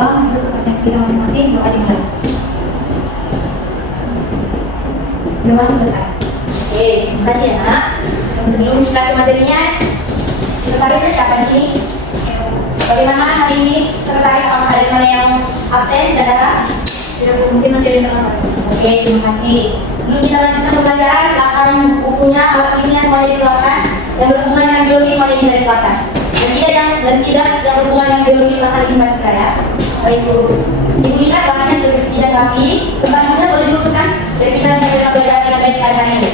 awal menurut kepercayaan kita masing-masing doa dimulai. Doa selesai. Oke, terima kasih ya nak. Sebelum kita ke materinya, sekretarisnya siapa di sini? Bagaimana hari ini sekretaris sama ada mana yang absen dan ada? Tidak mungkin masih ada teman. Oke, terima kasih. Sebelum kita lanjutkan pembelajaran, silakan bukunya, alat tulisnya semuanya dikeluarkan. Yang berhubungan dengan biologi semuanya bisa dikeluarkan. Dan tidak yang berhubungan dengan biologi silahkan disimpan segera ya. Baik Bu. Ibu lihat warnanya sudah bersih dan rapi. Tempatnya boleh diluruskan dan kita bisa belajar dengan baik pada hari ini.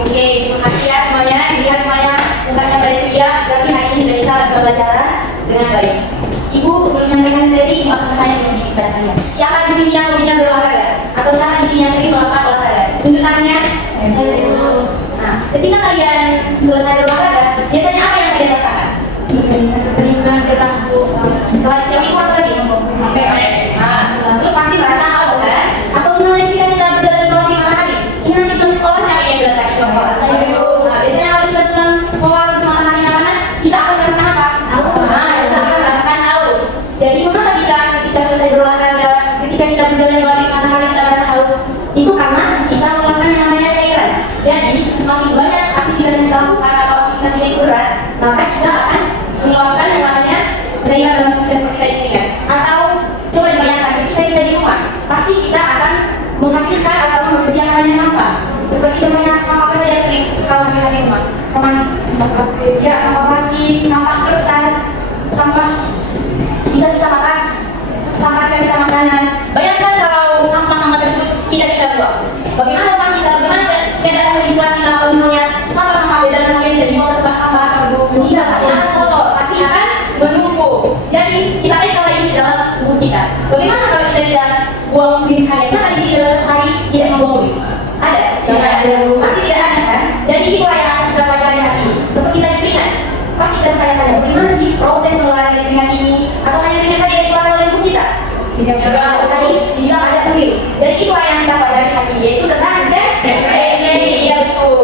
Oke, terima kasih ya semuanya. Dilihat semuanya tempatnya pada sedia. Berarti hari ini sudah bisa pembelajaran dengan baik. Ibu sebelum menyampaikan materi, Ibu akan bertanya sedikit kepada kalian. Siapa di sini yang hobinya berolahraga? Atau siapa di sini yang sering melakukan olahraga? Tunjuk tangannya. Nah, ketika kalian selesai berolahraga, biasanya apa yang kalian rasakan? Terima gerah Bu. Setelah siang itu apa lagi? Nah, terus pasti merasa haus kan? Atau misalnya ketika kita berjalan di bawah sinar matahari, ini nanti pulang sekolah siapa yang jalan kaki sekolah? Nah, biasanya kalau kita pulang sekolah terus mataharinya panas, kita akan merasakan apa? Nah, kita akan merasakan haus. Jadi mengapa kita selesai berolahraga, ketika kita berjalan di bawah sinar matahari kita merasa haus? Itu karena kita mengeluarkan yang namanya cairan. Jadi semakin banyak aktivitas yang kita lakukan atau aktivitas yang berat, maka kita akan mengeluarkan yang namanya cairan dalam aktivitas seperti tadi kan? Atau coba dibayangkan ketika kita di rumah, pasti kita akan menghasilkan atau memproduksi yang namanya sampah. Seperti contohnya sampah apa saja sering kita hasilkan di rumah? Sampah plastik, ya sampah plastik, sampah kertas, sampah sisa-sisa makan, sampah sisa makanan. Bayangkan kalau sampah-sampah tersebut tidak kita buang. Bagaimana bagaimana keadaan legislasi kalau misalnya sampah-sampah beda dengan kalian tidak dibawa ke tempat sampah? Tidak, pasti akan kotor, pasti akan menumpuk. Jadi kita kalau ini di dalam tubuh kita. Bagaimana kalau kita tidak buang urin sekalian? Siapa di sini dalam hari tidak membuang urin? Ada? Tidak ada. Pasti tidak ada kan? Jadi itu yang akan kita pelajari hari ini. Seperti tadi keringat, pasti kita bertanya-tanya bagaimana sih proses mengeluarkan dari keringat ini? Atau hanya keringat saja yang dikeluarkan oleh tubuh kita? Tidak ada. Tadi bilang ada urin. Jadi itu yang kita pelajari hari ini, yaitu tentang sistem ekskresi. Iya betul.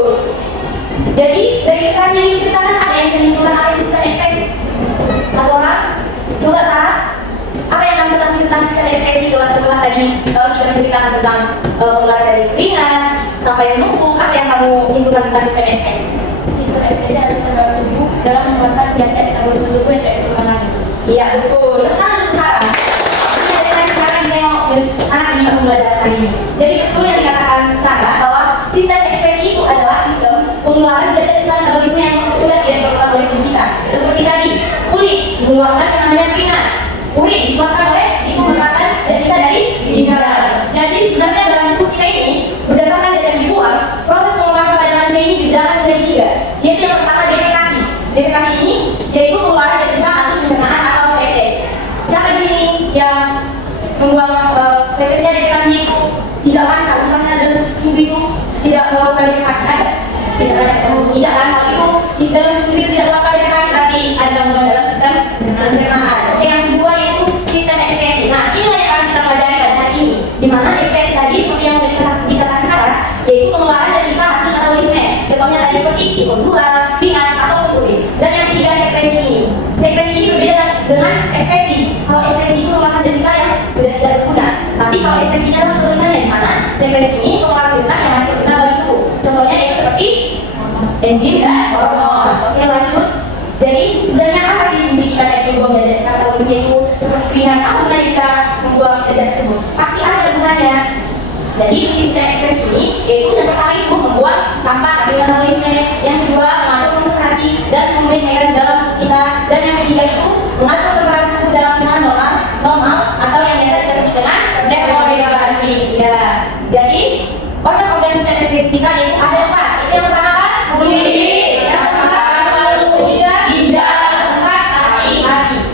Jadi dari ekskresi ini misalkan ada yang menyimpulkan apa itu sistem ekskresi? Satu orang? Coba Sarah. Apa yang kamu ketahui tentang sistem ekskresi setelah tadi kita menceritakan tentang pengeluaran dari keringat sampai menumpuk? Apa yang kamu simpulkan tentang sistem ekskresi? Sistem ekskresi adalah saluran tubuh dalam mengeluarkan zat-zat metabolisme tubuh yang tidak diperlukan lagi. Iya betul. Benar untuk Sarah. Ini adalah sekarang yang anak ini akan belajar hari ini. Jadi betul yang dikatakan Sarah bahwa sistem ekskresi itu adalah sistem pengeluaran zat-zat metabolisme yang sudah tidak diperlukan oleh tubuh kita. Seperti tadi, kulit mengeluarkan yang namanya keringat. Urin dikeluarkan oleh itu merupakan zat sisa dari ginjal. Jadi sebenarnya dalam tubuh kita ini berdasarkan zat yang dibuang, proses pengeluaran pada manusia ini dibedakan menjadi tiga. Yaitu yang pertama defekasi. Defekasi ini yaitu pengeluaran zat sisa hasil pencernaan atau feses. Siapa di sini yang membuang fesesnya defekasinya itu tidak lancar, misalnya dalam seminggu itu tidak melakukan defekasi ada? Tidak ada. Tidak kan? Hal itu di dalam seminggu itu tidak melakukan defekasi tapi ada gangguan dalam sistem pencernaan. Yang kedua yaitu sistem ekskresi. Nah, inilah yang akan kita pelajari pada hari ini. Di mana ekskresi tadi seperti yang tadi dikatakan Sarah, yaitu pengeluaran dari sisa hasil metabolisme. Contohnya tadi seperti C2, keringat ataupun urin. Dan yang ketiga sekresi ini. Sekresi ini berbeda dengan ekskresi. Kalau ekskresi itu merupakan dari sisa yang sudah tidak berguna. Tapi kalau ekskresi adalah kelebihannya di mana sekresi ini pengeluaran berguna yang masih berguna bagi tubuh. Contohnya yaitu seperti enzim dan hormon. Oke lanjut. Jadi sebenarnya apa sih fungsi kita dari membuang zat sisa metabolisme itu seperti keringat? Apa gunanya kita membuang zat tersebut? Pasti ada gunanya. Jadi sistem ekskresi ini yaitu yang pertama itu membuang sampah hasil metabolisme, yang kedua mengatur konsentrasi dan kemudian cairan dalam tubuh kita, dan yang ketiga itu mengatur perputaran tubuh dalam keadaan normal atau yang biasa kita sebut dengan deregulasi. Ya. Jadi organ-organ sistem ekskresi kita yaitu ada empat. Itu yang pertama apa? Kulit. Yang kedua ketiga ginjal, keempat hati.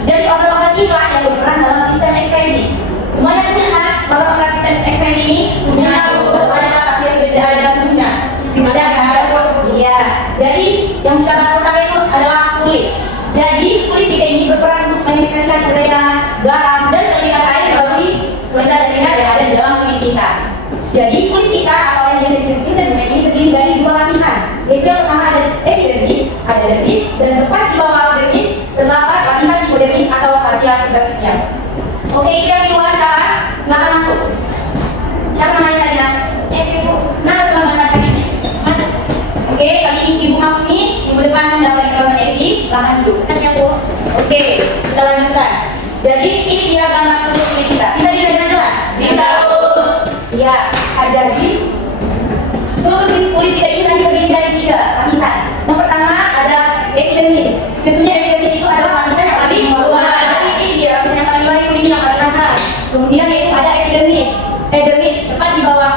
Jadi organ-organ inilah yang berperan dalam sistem ekskresi. Semuanya punya kan? Organ-organ sistem ekskresi ini punya. Ada tapi yang sudah ada punya. Ada kan? Iya. Jadi yang kita bahas pertama itu adalah kulit. Jadi kulit kita ini berperan untuk mengekspresikan urea, garam dan pendidikan air melalui kulit dan keringat yang ada di dalam kulit kita. Jadi kulit kita atau yang biasa disebut dermis ini terdiri dari dua lapisan. Yaitu yang pertama ada epidermis, ada dermis, dan tepat di bawah dermis terdapat lapisan hipodermis atau superficial. Oke, itu yang kedua cara. Silakan masuk. Siapa namanya tadi? Mana teman-teman tadi? Mana? Oke, kali ini Ibu Makuni, Ibu depan mendapat Bapak Evi, silakan duduk. Oke, kita lanjutkan. Jadi ini dia gambar struktur kulit kita. Bisa dilihat dengan jelas? Bisa. Ya, jadi struktur kulit kita ini terdiri dari 3 lapisan. Yang pertama ada epidermis. Tentunya epidermis itu adalah lapisan yang paling luar. Jadi ini dia lapisan yang paling luar, kulit yang paling atas. Kemudian yaitu ada epidermis. Epidermis tepat di bawah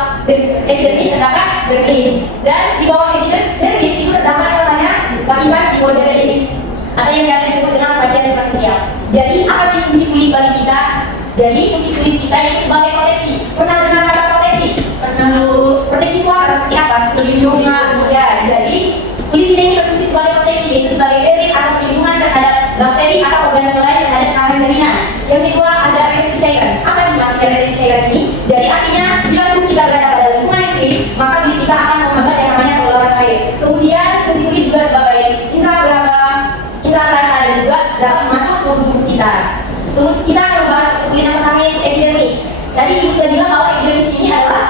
epidermis terdapat dermis. Dan di bawah epidermis itu terdapat yang namanya lapisan epidermis atau yang biasa disebut dengan fascia superficial. Jadi apa sih fungsi kulit bagi kita? Jadi fungsi kulit kita itu sebagai proteksi. Pernah dengar kata proteksi? Pernah. Proteksi itu apa? Seperti apa? Perlindungan. Ya, jadi kulit kita ini berfungsi sebagai proteksi, yaitu sebagai barrier atau perlindungan terhadap bakteri atau organisme lain terhadap saluran jaringan. Yang kedua ada retensi cairan. Apa sih maksudnya retensi cairan ini? Jadi artinya bila tubuh kita berada pada lingkungan yang kering, maka kulit kita akan menghambat yang namanya pengeluaran air. Kemudian fungsi kulit juga sebagai indera geraba, indera rasa, dan juga dapat membantu suhu tubuh kita. Kemudian kita akan membahas kulit yang pertama yaitu epidermis. Tadi ibu sudah bilang bahwa epidermis ini adalah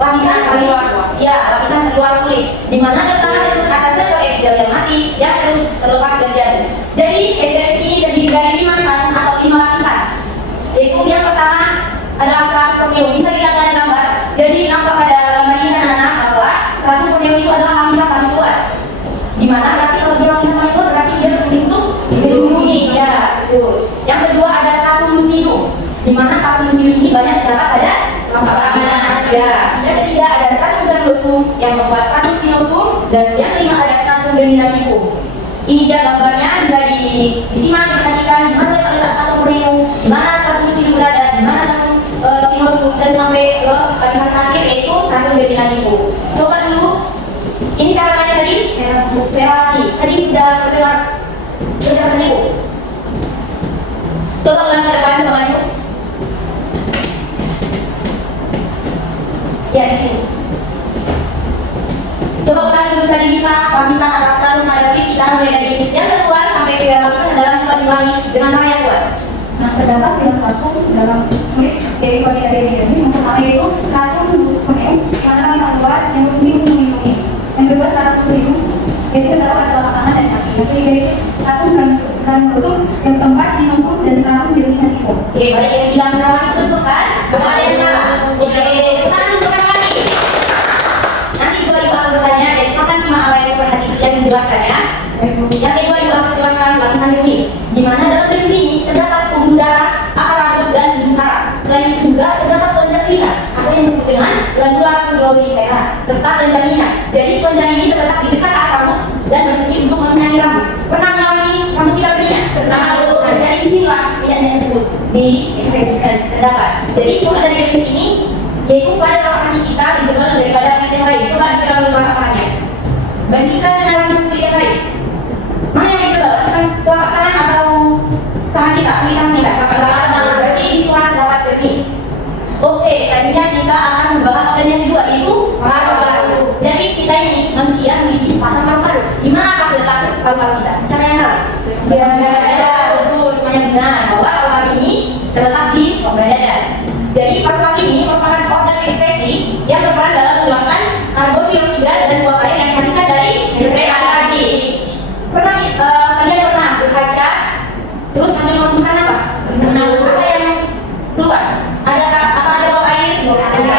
lapisan terluar, ya lapisan terluar kulit, di mana terletak di atas sel epidel yang mati yang terus terlepas dan jatuh. Jadi epidermis ini terdiri dari 5 strata atau 5 lapisan. Yaitu yang pertama adalah stratum corneum. Bisa dilihat pada gambar. Jadi nampak pada gambar ini anak-anak bahwa stratum corneum itu adalah lapisan paling luar. Di mana berarti kalau dia lapisan paling luar berarti dia berfungsi untuk melindungi, ya betul. Yang kedua ada stratum lucidum, di mana stratum lucidum ini banyak terdapat pada lapisan ya. Yang ketiga ada stratum granulosum yang membuat stratum spinosum, dan yang kelima ada stratum germinativum. Ini dia gambarnya, bisa disimak, diperhatikan di mana letak stratum corneum, di mana stratum lucidum berada, di mana stratum spinosum, dan sampai ke lapisan terakhir yaitu stratum germinativum. Coba dulu, ini cara namanya tadi Ferrari. Tadi sudah terdengar penjelasannya Bu. Coba ulang ke depan, coba yuk. Ya, sini. Coba ulangi dulu tadi 5 lapisan atas stratum pada kulit kita, mulai dari yang terluar sampai ke lapisan dalam. Coba diulangi dengan cara yang kuat. Nah, terdapat 5 stratum dalam kulit dari kulit epidermis. Yang pertama yaitu stratum corneum yang lapisan luar yang berfungsi untuk melindungi. Yang kedua stratum lucidum yaitu terdapat pada tangan dan kaki. Yang ketiga yaitu stratum granulosum, yang keempat spinosum, dan stratum germinativum. Oke, baik yang bilang lagi betul kan? Coba yang salah. Oke, kita tentukan lagi. Nanti juga ibu akan bertanya, jadi silakan simak apa yang perhatikan yang menjelaskan ya. Yang kedua ibu akan jelaskan lapisan dermis, di mana dalam dermis ini terdapat pembuluh darah, akar rambut, dan ujung saraf. Selain itu juga terdapat kelenjar telinga atau yang disebut dengan glandula sudominifera serta kelenjar minyak. Jadi kelenjar ini terletak di dekat akar rambut dan berfungsi untuk meminyangi rambut. Pernah mengalami rambut kita berminyak? Pernah. Nah, jadi disinilah minyaknya tersebut diekspresikan terdapat. Jadi coba dari dermis ini yaitu pada telapak kaki kita lebih tebal daripada kulit yang lain. Coba kita ambil telapak tangannya. Bandingkan dengan lapisan kulit yang lain. Mana yang lebih tebal? Lapisan telapak tangan atau tangan kita? Kulit tangan kita? Telapak tangan. Berarti di sini terdapat dermis. Oke, selanjutnya kita akan membahas organ yang kedua yaitu paru-paru. Jadi kita ini manusia memiliki sepasang paru-paru. Di mana letak paru-paru kita? Siapa yang tahu? Dada. Betul, semuanya benar bahwa paru-paru ini terletak di rongga dada. Jadi paru-paru ini merupakan organ ekspresi yang berperan dalam mengeluarkan karbon dioksida dan uap air yang dihasilkan dari respirasi. Pernah kalian pernah berkaca terus sambil menghembuskan napas? Pernah. Apa yang keluar? Apa ada uap air? Ada.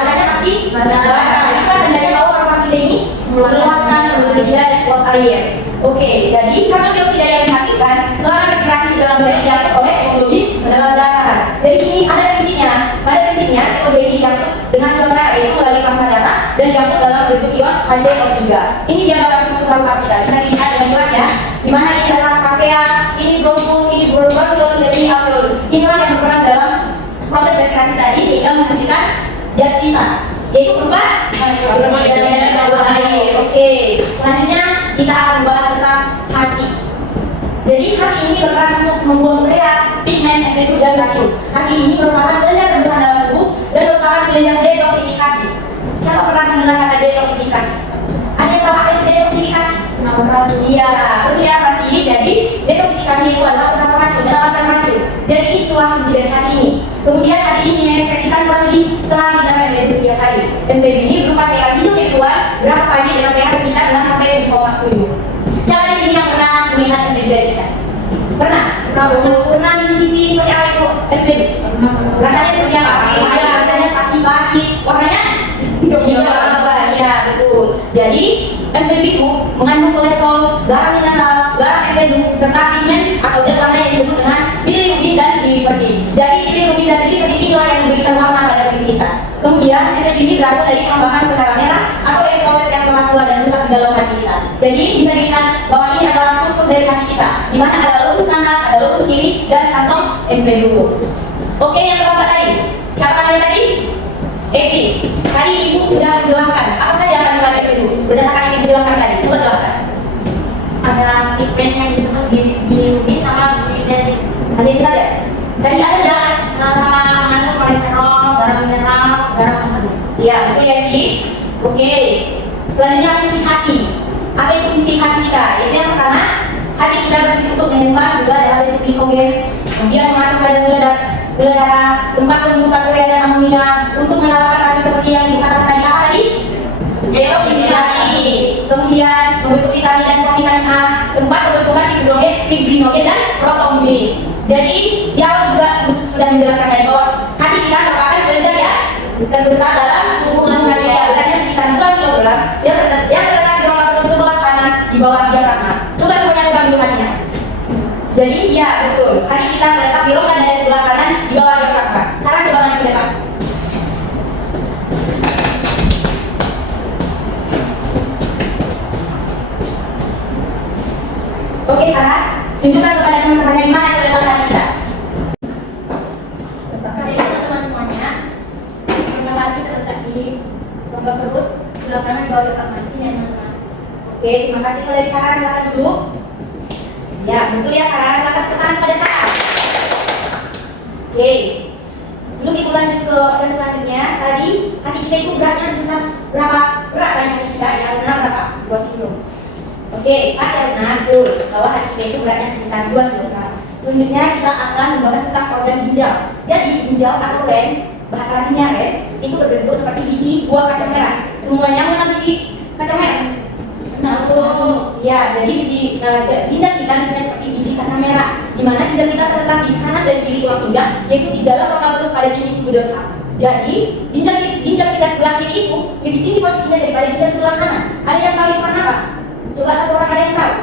Kacanya pasti basah. Itu tandanya bahwa paru-paru kita ini mengeluarkan karbon dioksida dan uap air. Oke, jadi karbon dioksida yang dihasilkan selama respirasi dalam sel diangkut oleh hemoglobin dalam darah. Jadi ini ada prinsipnya. Pada prinsipnya CO2 ini diangkut dengan dua cara, yaitu melalui plasma darah dan diangkut dalam bentuk ion HCO3. Ini dia gambar struktur paru-paru kita. Bisa dilihat dengan jelas ya. Di mana ini adalah trachea, ini bronkus, ini bronchiolus, dan ini alveolus. Inilah yang berperan dalam proses respirasi tadi sehingga menghasilkan zat sisa, yaitu berupa air. Oke, selanjutnya kita akan membahas tentang hati. Jadi hati ini berperan untuk membuang urea, pigmen, empedu, dan racun. Hati ini merupakan kelenjar terbesar dalam tubuh dan merupakan kelenjar detoksifikasi. Siapa pernah mendengar kata detoksifikasi? Ada yang tahu apa itu detoksifikasi? Iya, betul ya pasti. Jadi detoksifikasi itu adalah penerapan racun, Kemudian hati ini mengekspresikan kurang lebih setengah bintang MPD setiap hari. MPD ini berupa cairan hijau keluar, berasa pagi dengan pH sekitar 6 sampai 7,7. Siapa di sini yang pernah melihat MPD dari kita? Pernah? Pernah mencicipi seperti apa itu MPD? Rasanya seperti apa? Ya, rasanya pasti pahit, warnanya hijau, ya betul. Jadi MPD itu mengandung kolesterol, garam mineral, garam empedu, serta pigmen atau zat warna yang disebut dengan bilirubin dan biliverdin. Jadi bilirubin dan biliverdin itulah yang memberikan warna pada kulit kita. Kemudian MPD ini berasal dari pengembangan sel merah atau eritrosit yang telah tua dan rusak di dalam hati kita. Jadi bisa dilihat bahwa ini adalah struktur dari hati kita, di mana ada lobus kanan, ada lobus kiri, dan kantong empedu. Oke, yang keempat tadi, siapa namanya tadi? Epi. Tadi ibu sudah menjelaskan apa saja kandungan empedu berdasarkan yang ibu jelaskan tadi. Coba jelaskan. Ada pigmen yang disebut bilirubin sama biliverdin. Hanya itu saja. Tadi ada Sama mengandung kolesterol, garam mineral, garam empedu. ya, betul ya, Ki? Oke. Selanjutnya fungsi hati. Apa itu fungsi hati kita? Itu yang pertama, hati kita berfungsi untuk menyimpan gula darah itu glikogen, kemudian mengatur kadar gula darah, tempat pembentukan urea dan amonia, untuk menawarkan racun seperti yang dikatakan tadi apa tadi? Deoksirasi. Kemudian membentuk vitamin dan vitamin A, tempat pembentukan fibrinogen dan protombin. Jadi di awal juga sudah menjelaskan tadi bahwa hati kita merupakan kelenjar ya terbesar dalam tubuh manusia, beratnya sekitar 2 kg, yang terletak di rongga perut sebelah kanan di bawah diafragma. Coba semuanya pegang dulu hatinya. Jadi ya betul, hati kita terletak di rongga dada sebelah kanan di bawah diafragma. Sekarang coba naik ke depan. Oke, Sarah, tunjukkan kepada teman-teman di mana itu letak hati kita. Jadi teman-teman semuanya, rongga hati terletak di rongga perut sebelah kanan bawah diafragma di sini ya teman-teman. Oke, terima kasih saudari Sarah, silakan duduk. Ya, betul ya Sarah, silakan tepuk tangan pada Sarah. Oke, sebelum ibu lanjut ke organ selanjutnya, tadi hati kita itu beratnya sebesar berapa? Berat banyak hati kita yang benar berapa? 2 kilo. Oke, pas ya benar, betul. Bahwa hati kita itu beratnya sekitar 2 kg. Selanjutnya kita akan membahas tentang organ ginjal. Jadi ginjal atau ren, bahasa latinnya ren, itu berbentuk seperti biji buah kacang merah. Semuanya mengenal biji kacang merah? Ya, jadi ginjal kita bentuknya seperti biji kacang merah, di mana ginjal kita terletak di kanan dan kiri tulang pinggang, yaitu di dalam rongga perut pada dinding tubuh dorsal. Jadi ginjal kita sebelah kiri itu lebih tinggi posisinya daripada ginjal sebelah kanan. Ada yang tahu itu karena apa? Coba satu orang ada yang tahu.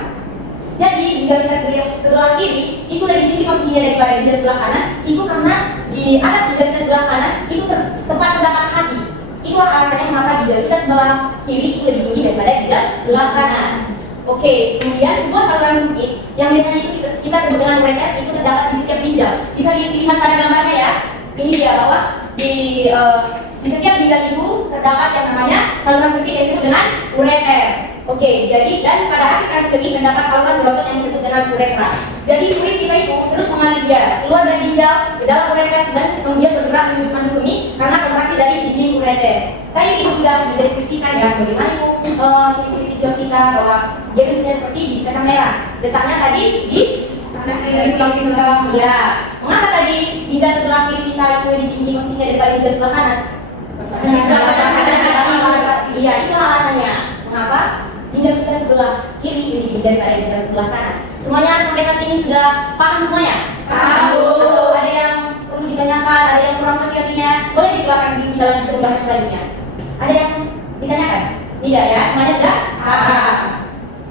Jadi ginjal kita sebelah kiri itu lebih tinggi posisinya daripada ginjal sebelah kanan. Itu karena di atas ginjal kita sebelah kanan itu tempat terdapat hati. Itulah alasannya mengapa ginjal kita sebelah kiri itu lebih tinggi daripada ginjal sebelah kanan. Oke, kemudian sebuah saluran sempit yang biasanya itu kita sebut dengan ureter itu terdapat di setiap ginjal. Bisa dilihat pada gambarnya ya. Ini dia bahwa di setiap ginjal itu terdapat yang namanya saluran sempit yang disebut dengan ureter. Oke, jadi dan pada akhir kandung ini terdapat saluran berotot yang disebut dengan uretra. Jadi urin kita itu terus mengalir darah keluar dari ginjal ke dalam ureter dan kemudian bergerak menuju kandung kemih karena kontraksi dari dinding ureter. Tadi ibu sudah mendeskripsikan ya bagaimana itu ciri-ciri ginjal kita bahwa dia bentuknya seperti biji kacang merah. Letaknya tadi di tulang pinggang. Ya, mengapa tadi ginjal sebelah kiri kita itu lebih tinggi posisinya daripada ginjal sebelah kanan? Sebelah kanan. Iya, itulah alasannya. Mengapa? Ginjal kita sebelah kiri lebih tinggi daripada ginjal sebelah kanan. Semuanya sampai saat ini sudah paham semuanya? Paham. Ada yang perlu ditanyakan, ada yang kurang pasti artinya? Boleh dikeluarkan sedikit dalam pembahasan selanjutnya. Ada yang ditanyakan? Tidak ya, semuanya sudah paham.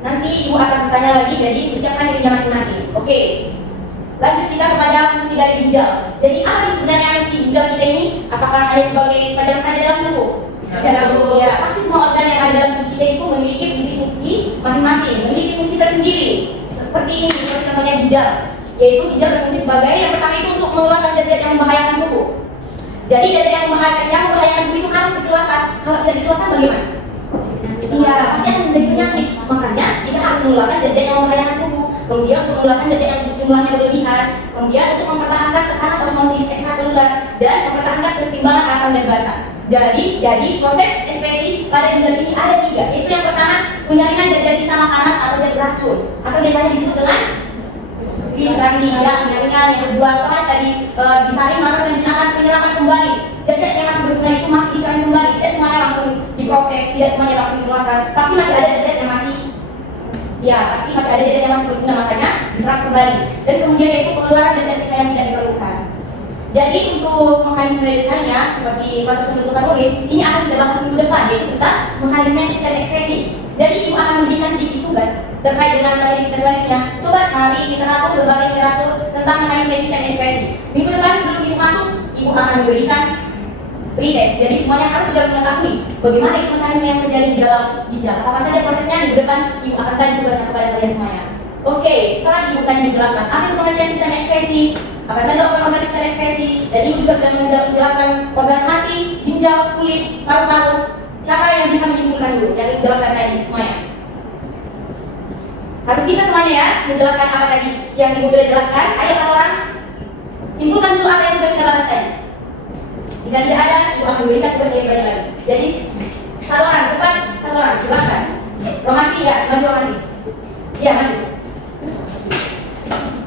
Nanti ibu akan bertanya lagi, jadi siapkan dirinya masing-masing. Oke. Lanjut kita kepada fungsi dari ginjal. Jadi apa sih sebenarnya fungsi ginjal kita ini? Apakah hanya sebagai padang saja dalam tubuh? Ya, pasti semua organ yang ada dalam tubuh kita itu memiliki fungsi-fungsi masing-masing, memiliki fungsi tersendiri. Seperti ini, seperti contohnya ginjal. Yaitu ginjal berfungsi sebagai yang pertama itu untuk mengeluarkan zat-zat yang membahayakan tubuh. Jadi zat yang membahayakan tubuh itu harus dikeluarkan. Kalau tidak dikeluarkan bagaimana? Iya, pasti akan menjadi penyakit. Makanya kita harus mengeluarkan zat yang membahayakan tubuh. Kemudian untuk mengeluarkan zat yang jumlahnya berlebihan. Kemudian untuk mempertahankan tekanan osmosis ekstraseluler dan mempertahankan keseimbangan asam dan basa. Jadi proses ekskresi pada ginjal ini ada 3. Itu yang pertama penyaringan zat sisa makanan atau zat beracun atau biasanya disebut dengan filtrasi. Ya, penyaringan. Yang kedua soalnya disaring, maka selanjutnya akan penyerapan kembali. Zat-zat yang masih berguna itu masih disaring kembali, tidak semuanya langsung diproses, tidak semuanya langsung dikeluarkan. Pasti masih ada zat-zat yang masih pasti masih ada zat yang masih berguna, makanya diserap kembali. Dan kemudian yaitu pengeluaran zat sisa yang tidak diperlukan. Jadi untuk mekanisme detailnya seperti proses pembentukan urin ini akan kita bahas minggu depan, yaitu tentang mekanisme sistem ekspresi. Jadi ibu akan memberikan sedikit tugas terkait dengan materi kita selanjutnya. Coba cari literatur, berbagai literatur tentang mekanisme sistem ekspresi. Minggu depan sebelum ibu masuk, ibu akan memberikan pretest. Jadi semuanya harus sudah mengetahui bagaimana itu mekanisme yang terjadi di dalam ginjal. Apa saja prosesnya minggu depan ibu akan tanya tugasnya kepada kalian semuanya. Oke, setelah ibu tadi menjelaskan apa itu pengertian sistem ekspresi, apa saja organ sistem ekspresi, dan ibu juga sudah menjelaskan organ hati, ginjal, kulit, paru-paru. Siapa yang bisa menyimpulkan dulu yang dijelaskan tadi semuanya? Harus bisa semuanya ya menjelaskan apa tadi yang ibu sudah jelaskan. Ayo satu orang simpulkan dulu apa yang sudah kita bahas tadi. Jika tidak ada, ibu akan memberikan tugas yang banyak lagi. Jadi satu orang cepat, satu orang jelaskan. Rohasi ya, maju Rohasi. Iya maju.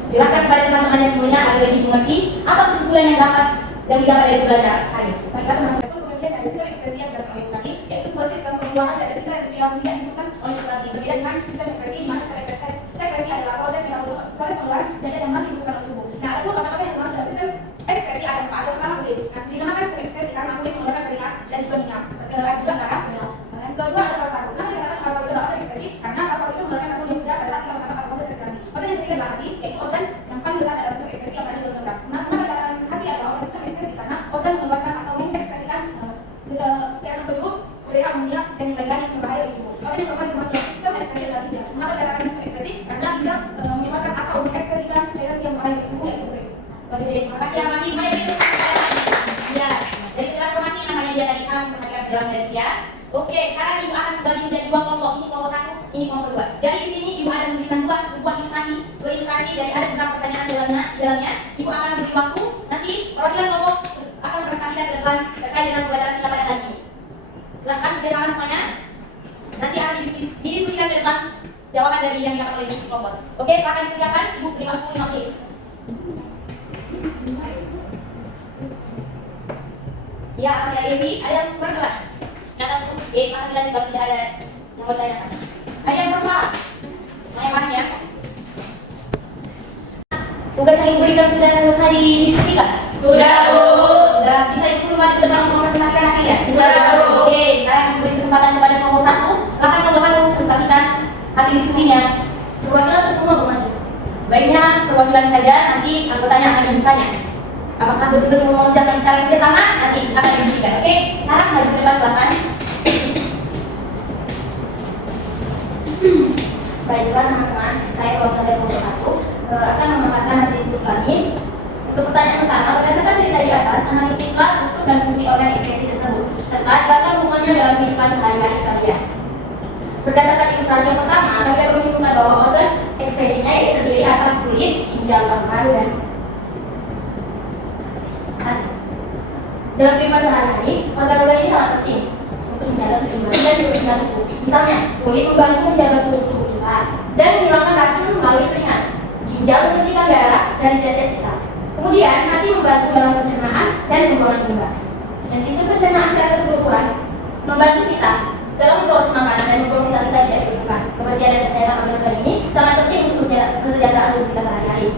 Jelaskan kepada teman-temannya semuanya agar lebih mengerti apa kesimpulan yang didapat dari pelajaran hari ini. Baiklah teman-teman, kemudian dari sistem ekspresi yang sudah kami tadi, yaitu proses sistem pengeluaran dari sisa yang diinputkan oleh pelatih. Berbeda dengan sistem ekspresi, maka sistem ekspresi adalah proses pengeluaran zat yang masih dibutuhkan oleh tubuh. Nah, ada dua kata-kata yang termasuk dalam sistem ekspresi ada empat. Yang pertama kulit. Nah, dinamakan sistem ekspresi karena kulit mengeluarkan keringat dan juga minyak, juga darah. Yang kedua adalah paru-paru. Kenapa dikatakan paru-paru itu adalah organ ekspresi? Karena paru-paru itu mengeluarkan karbon dioksida pada saat kita melakukan proses respirasi. Organ yang ketiga adalah hati, yaitu organ yang paling besar dalam sistem ekspresi yang ada di dalam tubuh. Nah, kenapa dikatakan hati adalah organ sistem ekspresi? Karena organ mengeluarkan atau mengekspresikan cairan berdebu, urea, amonia, dan lain-lain yang berbahaya bagi tubuh. Organ yang keempat termasuk dalam sistem ekspresi adalah ginjal. Kenapa dikatakan sistem ekspresi? Karena ginjal mengeluarkan atau mengekspresikan cairan yang berbahaya bagi tubuh, yaitu urea. Terima kasih yang masih banyak itu. Ya, dari transformasi namanya dia tadi sangat memperhatikan dalam dari dia. Oke, sekarang ibu akan bagi menjadi dua kelompok. Ini kelompok satu, ini kelompok dua. Jadi di sini ibu akan memberikan sebuah ilustrasi dari ada beberapa pertanyaan di dalamnya. Ibu akan memberi waktu. Nanti perwakilan kelompok akan mempresentasikan ke depan terkait dengan pelajaran kita pada kali ini. Silahkan kerjasama semuanya. Nanti akan didiskusikan ke depan jawaban dari yang didapat oleh kelompok. Oke, silakan dikerjakan. Ibu beri waktu 5 menit. Ya, masih ada Dewi, ada yang kurang kelas. Sangat bilang juga tidak ada yang bertanyakan. Ada yang berapa? Semuanya paham ya? Tugas yang ibu berikan sudah selesai didiskusikan? Sudah, Bu. Sudah bisa ibu suruh maju ke depan untuk mempresentasikan hasilnya? Sudah, Bu. Oke, sekarang ibu beri kesempatan kepada kelompok satu. Silakan kelompok satu presentasikan hasil diskusinya. Perwakilan atau semua maju? Baiknya perwakilan saja, nanti anggotanya akan ditanya. Apakah betul-betul mengerjakan secara bersama? Nanti akan diberikan. Oke, Sarah maju ke depan silakan. Baiklah teman-teman, saya perwakilan dari kelompok satu akan memaparkan hasil diskusi kami. Untuk pertanyaan pertama, berdasarkan cerita di atas, analisislah struktur dan fungsi organ ekspresi tersebut, serta jelaskan hubungannya dalam kehidupan sehari-hari kalian. Berdasarkan ilustrasi yang pertama, dapat menunjukkan bahwa organ ekspresinya yaitu terdiri atas kulit, ginjal, paru-paru, dan hati. Dalam kehidupan sehari-hari, organ-organ ini sangat penting untuk menjaga keseimbangan dan kebersihan tubuh. Misalnya, kulit membantu menjaga suhu tubuh kita dan menghilangkan racun melalui keringat. Ginjal membersihkan darah dari zat-zat sisa. Kemudian, hati membantu dalam pencernaan dan pembuangan limbah. Dan sistem pencernaan secara keseluruhan membantu kita dalam memproses makanan dan memproses sisa yang tidak diperlukan. Kebersihan dan kesehatan organ ini sangat penting untuk kesejahteraan tubuh kita sehari-hari.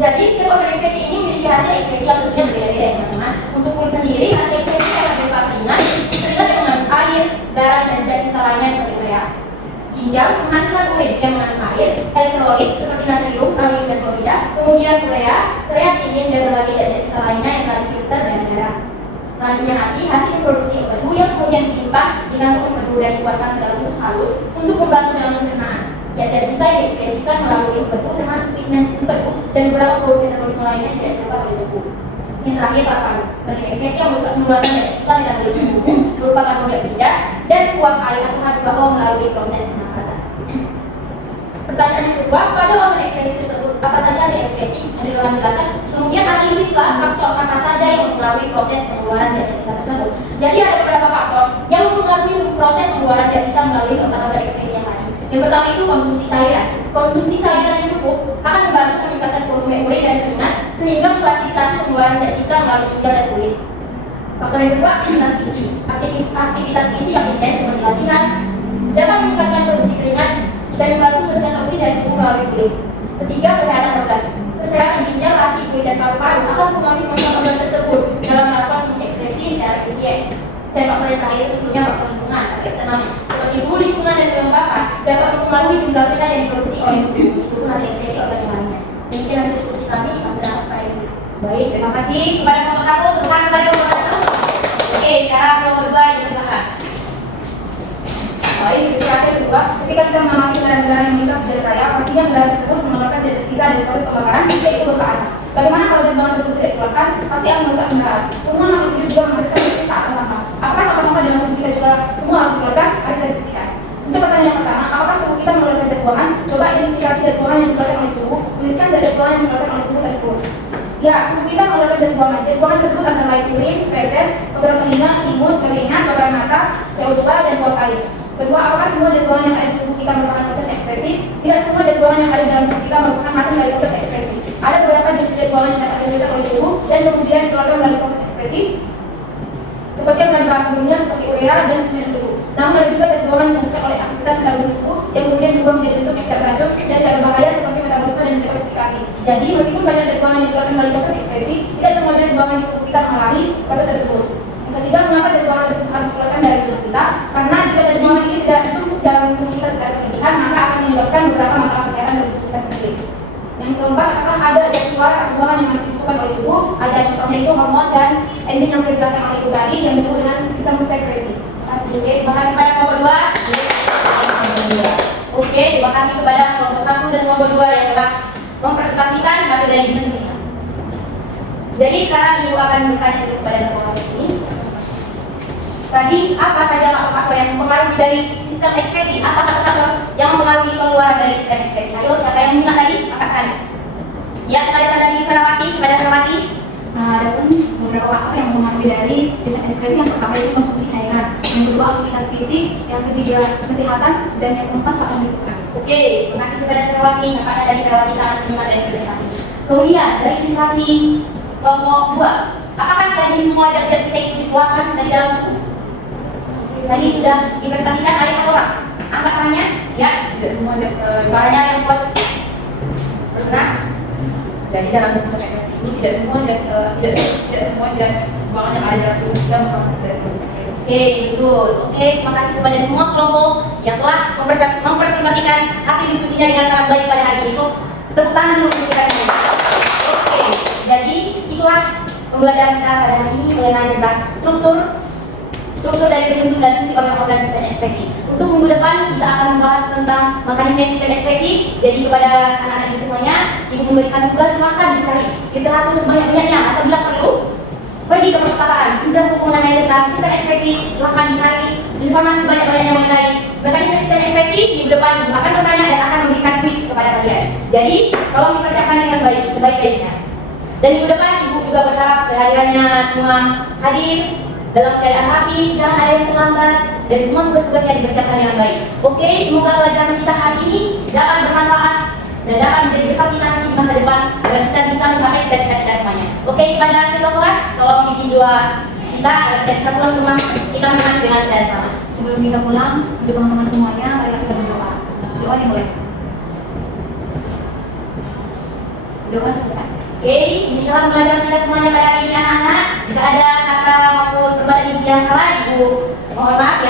Jadi, setiap organ ekspresi ini memiliki hasil ekspresi yang tentunya berbeda-beda ya teman-teman. Untuk kulit sendiri, hasil ekspresi dapat berupa keringat yang mengandung air, darah, dan zat sisa lainnya seperti urea. Ginjal menghasilkan urin yang mengandung air, elektrolit seperti natrium, kalium, dan klorida, kemudian urea, kreatinin, dan berbagai zat sisa lainnya yang telah difilter dan darah. Selanjutnya hati memproduksi empedu yang kemudian disimpan di kantong empedu dan dikeluarkan ke dalam usus halus untuk membantu dalam pencernaan. Zat sisa yang diekspresikan melalui empedu termasuk pigmen empedu dan beberapa produk metabolisme lainnya yang tidak dapat oleh tubuh. Yang terakhir paru-paru, berarti ekspresi yang mengeluarkan zat sisa metabolisme tubuh berupa karbon dioksida dan uap air atau H2O melalui proses pernapasan. Pertanyaan yang kedua, pada organ ekspresi tersebut apa saja hasil ekspresi yang telah dijelaskan? Kemudian analisislah faktor apa saja yang mempengaruhi proses pengeluaran zat sisa tersebut. Jadi ada beberapa faktor yang mempengaruhi proses pengeluaran zat sisa melalui keempat organ ekspresi yang tadi. Yang pertama itu konsumsi cairan. Konsumsi cairan yang cukup akan membantu meningkatkan volume urin dan keringat sehingga memfasilitasi pengeluaran dari siswa melalui hijau dan kulit. Faktor yang kedua, aktivitas fisik. Aktivitas fisik yang intens seperti latihan dapat meningkatkan produksi keringat dan membantu membersihkan toksin dari tubuh melalui kulit. Ketiga, kesehatan organ. Kesehatan ginjal, hati, kulit, dan paru-paru akan mempengaruhi fungsi organ tersebut dalam melakukan fungsi ekspresi secara efisien. Dan faktor yang terakhir tentunya faktor lingkungan atau eksternalnya, seperti suhu lingkungan dan kelembapan dapat mempengaruhi jumlah keringat yang diproduksi oleh tubuh. Itu pun hasil ekspresi organ yang lainnya. Demikian hasil diskusi kami. Baik, terima kasih kepada kelompok 1. Teman kepada kelompok 1. Oke, sekarang kelompok 2 yang bersama. Baik, diskusi kedua, ketika kita mengamati kendaraan-kendaraan yang melintas di jalan raya, pastinya kendaraan tersebut mengeluarkan zat sisa dari proses pembakaran, yaitu berupa asap. Bagaimana kalau zat buangan tersebut tidak dikeluarkan? Pasti akan merusak kendaraan. Semua makhluk hidup juga menghasilkan sisa atau sampah. Apakah sampah-sampah dalam tubuh kita juga semua harus dikeluarkan? Mari kita diskusikan. Untuk pertanyaan yang pertama, apakah tubuh kita mengeluarkan zat buangan? Coba identifikasi zat buangan yang dikeluarkan oleh tubuh. Tuliskan zat buangan yang dikeluarkan oleh tubuh tersebut. Ya, tubuh kita mengeluarkan zat buangan. Zat buangan tersebut antara lain urin, feses, kotoran telinga, ingus, keringat, kotoran mata, CO2 dan buang air. Kedua, apakah semua zat buangan yang ada di tubuh kita merupakan proses ekspresi? Tidak semua zat buangan yang ada dalam tubuh kita merupakan hasil dari proses ekspresi. Ada beberapa jenis zat buangan yang dapat dihasilkan oleh tubuh dan kemudian dikeluarkan melalui proses ekspresi, seperti yang telah dibahas sebelumnya, seperti urea dan pigmen tubuh. Namun ada juga zat buangan yang dihasilkan oleh aktivitas metabolisme tubuh yang kemudian berubah menjadi bentuk yang tidak beracun dan tidak berbahaya seperti metabolisme dan detoksifikasi. Jadi, meskipun banyak zat buangan yang dikeluarkan melalui proses ekspresi, tidak semua zat buangan di tubuh kita mengalami proses tersebut. Yang ketiga, mengapa zat buangan tersebut harus dikeluarkan dari tubuh kita? Karena jika zat buangan ini tidak masuk dalam tubuh kita secara berlebihan, maka akan menyebabkan beberapa masalah kesehatan dari tubuh kita sendiri. Yang keempat, apakah ada zat keluar atau buangan yang masih dibutuhkan oleh tubuh? Ada, contohnya itu hormon dan enzim yang sudah dijelaskan oleh ibu tadi yang disebut dengan sistem sekresi. Oke, terima kasih kepada kelompok 2. Oke, terima kasih kepada kelompok 1 dan kelompok 2 yang telah mempresentasikan hasil dari diskusi. Jadi sekarang Ibu akan bertanya dulu kepada semua di sini. Tadi apa saja faktor-faktor yang mempengaruhi dari sistem ekspresi? Apa faktor yang mempengaruhi pengeluaran dari sistem ekspresi? Ayo, siapa yang minat tadi? Angkat tangan. Ya, kepada dari Ferawati, kepada Ferawati. Ada pun beberapa faktor yang mempengaruhi dari sistem ekspresi. Yang pertama itu konsumsi cairan, yang kedua aktivitas fisik, yang ketiga kesehatan, dan yang keempat faktor lingkungan. Oke, terima kasih kepada Ferawati. Nampaknya tadi Ferawati sangat minat dari presentasi. Kemudian dari ilustrasi kelompok 2, apakah tadi semua zat-zat sisa itu dikeluarkan dari dalam tubuh? Tadi sudah dipresentasikan oleh satu orang. Angkat tangannya, ya. Tidak semua Suaranya yang kuat. Bergerak. jadi dalam sistem ekspresi itu tidak semua zat buangan yang ada dalam tubuh kita merupakan hasil dari proses ekspresi. Oke, betul. Oke, terima kasih kepada semua kelompok yang telah mempresentasikan hasil diskusinya dengan sangat baik pada hari ini. Tepuk tangan dulu untuk kita semua. Oke, jadi itulah pembelajaran kita pada hari ini mengenai tentang struktur dari penyusun dan fungsi organ sistem ekspresi. Untuk minggu depan kita akan membahas tentang mekanisme sistem ekspresi. Jadi kepada anak-anak ibu semuanya, ibu memberikan tugas, silakan dicari literatur sebanyak-banyaknya atau bila perlu pergi ke perpustakaan, pinjam buku mengenai tentang sistem ekspresi, silakan dicari informasi sebanyak-banyaknya mengenai mekanisme sistem ekspresi. Minggu depan ibu akan bertanya dan akan memberikan quiz kepada kalian. Jadi tolong dipersiapkan dengan baik, sebaik-baiknya. Dan minggu depan ibu juga berharap kehadirannya semua hadir dalam keadaan rapi, jangan ada yang terlambat, dan semua tugas-tugasnya dipersiapkan dengan baik. Oke, semoga pelajaran kita hari ini dapat bermanfaat dan dapat menjadi bekal kita nanti di masa depan agar kita bisa mencapai cita-cita kita semuanya. Oke, kepada ketua kelas, tolong pimpin doa kita agar kita bisa pulang ke rumah kita masing-masing dengan keadaan selamat. Sebelum kita pulang, untuk teman-teman semuanya, mari kita berdoa. Doa dimulai. Doa selesai. Oke, inilah pembelajaran kita semuanya pada hari ini anak-anak. Jika ada kata maupun perbedaan ibu yang salah, ibu mohon maaf ya.